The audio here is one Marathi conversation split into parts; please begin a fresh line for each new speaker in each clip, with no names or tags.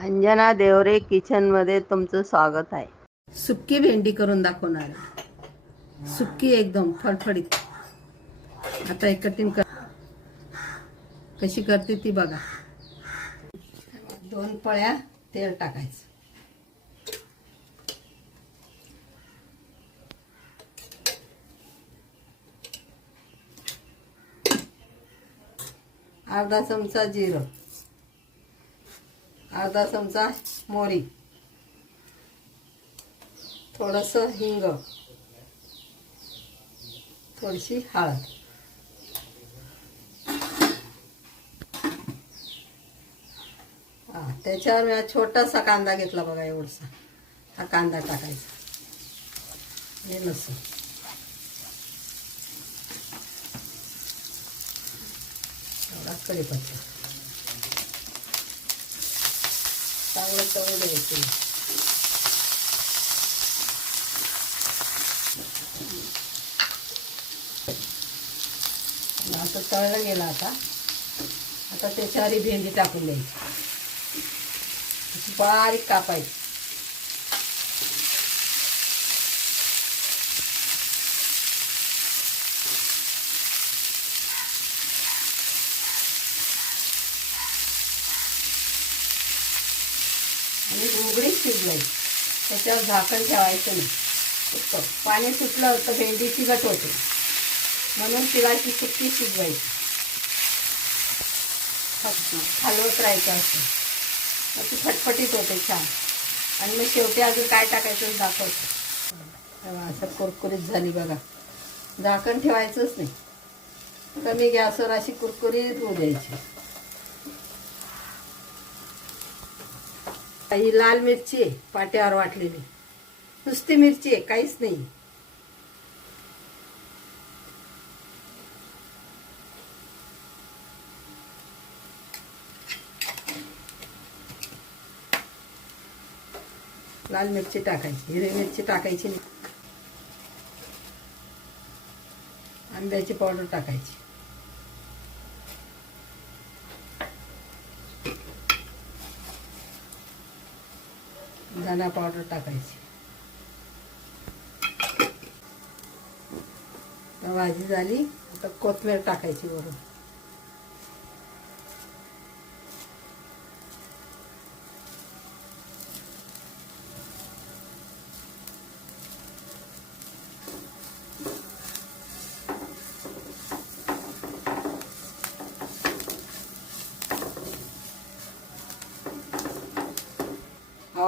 अंजना देवरे किचनमध्ये तुमचं स्वागत आहे. सुक्की भेंडी करून दाखवणार सुक्की एकदम फडफडीत. आता एक कर. कशी करते ती बघा. दोन पळ्या तेल टाकायचं. अर्धा चमचा जिरं. अर्धा चमचा मोरी थोडस हिंग. थोडीशी हळद. हा त्याच्यावर मी छोटासा कांदा घेतला बघा एवढसा. हा कांदा टाकायचा. हे लसूण. एवढा कढीपत्ता. चांगलं तळू द्यायचं असं तळलं गेलं आता. आता त्याच्यावर ही भेंडी टाकून द्यायची. बारीक कापायची आणि उघडीच त्याच्यावर झाकण ठेवायचं नाही. फक्त पाणी सुटलं तर भेंडी चिकट होते. म्हणून तिलाची सुट्टी शिजवायची. फक्त हलवत राहायचं असं मग ती फटफटीत होते छान. आणि मग शेवटी अजून काय टाकायचं दाखवतो. असं कुरकुरीत झाली बघा. झाकण ठेवायचंच नाही. कमी गॅसवर अशी कुरकुरीत होऊ द्यायची. ही लाल मिरची आहे पाट्यावर वाटलेली. नुसती मिरची आहे काहीच नाही. लाल मिरची टाकायची हिरवी मिरची टाकायची आंब्याची पावडर टाकायची. धना पावडर टाकायची. भाजी झाली आता कोथमेर टाकायची वरून.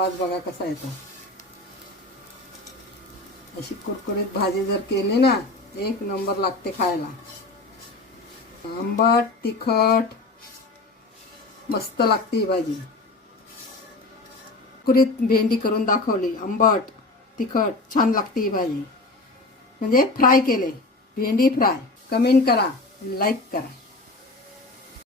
आवाज बघा कसा येतो. अशी कुरकुरीत भाजी जर केली ना एक नंबर लागते खायला. आंबट तिखट मस्त लागते ही भाजी. कुरकुरीत भेंडी करून दाखवली आंबट तिखट छान लागते ही भाजी. म्हणजे फ्राय केले. भेंडी फ्राय. कमेंट करा लाईक करा.